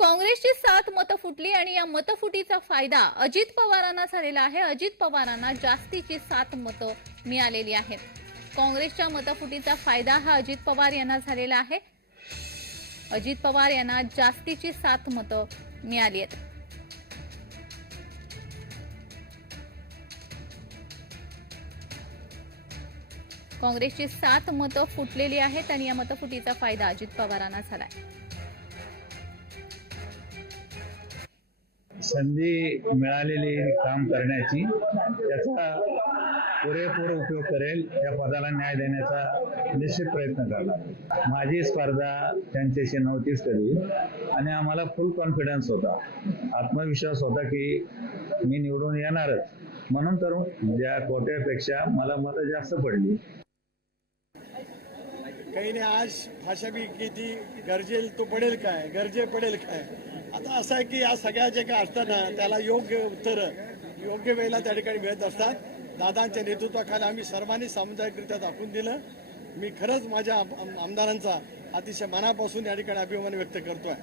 काँग्रेसची सात मतं फुटली आणि या मतफुटीचा फायदा अजित पवारांना झालेला आहे. अजित पवारांना जास्तीची सात मतं मिळालेली आहेत. काँग्रेसच्या मतफुटीचा फायदा हा अजित पवार यांना झालेला आहे. अजित पवार यांना जास्तीची सात मतं मिळाली आहेत. काँग्रेसची सात मतं फुटलेली आहेत आणि या मतफुटीचा फायदा अजित पवारांना झाला आहे संधी मिळालेली काम करण्याची त्याचा पुरेपूर उपयोग करेल त्या पदाला न्याय देण्याचा निश्चित प्रयत्न करणार माझी स्पर्धा त्यांच्याशी नव्हतीच कधी. आणि आम्हाला फुल कॉन्फिडन्स होता. आत्मविश्वास होता की मी निवडून येणारच. म्हणून तर ज्या कोट्यापेक्षा मला मतं जास्त पडली. काही नाही आज भाषा बी किती गरजेल तो पडेल काय गरजे पडेल काय. आता असं आहे की या सगळ्या जे काय असतात ना त्याला योग्य उत्तर योग्य वेळेला त्या ठिकाणी मिळत असतात. दादांच्या नेतृत्वाखाली आम्ही सर्वांनी सामुदायिकरित्या दाखवून दिलं. मी खरंच माझ्या आमदारांचा अतिशय मनापासून या ठिकाणी अभिमान व्यक्त करतोय.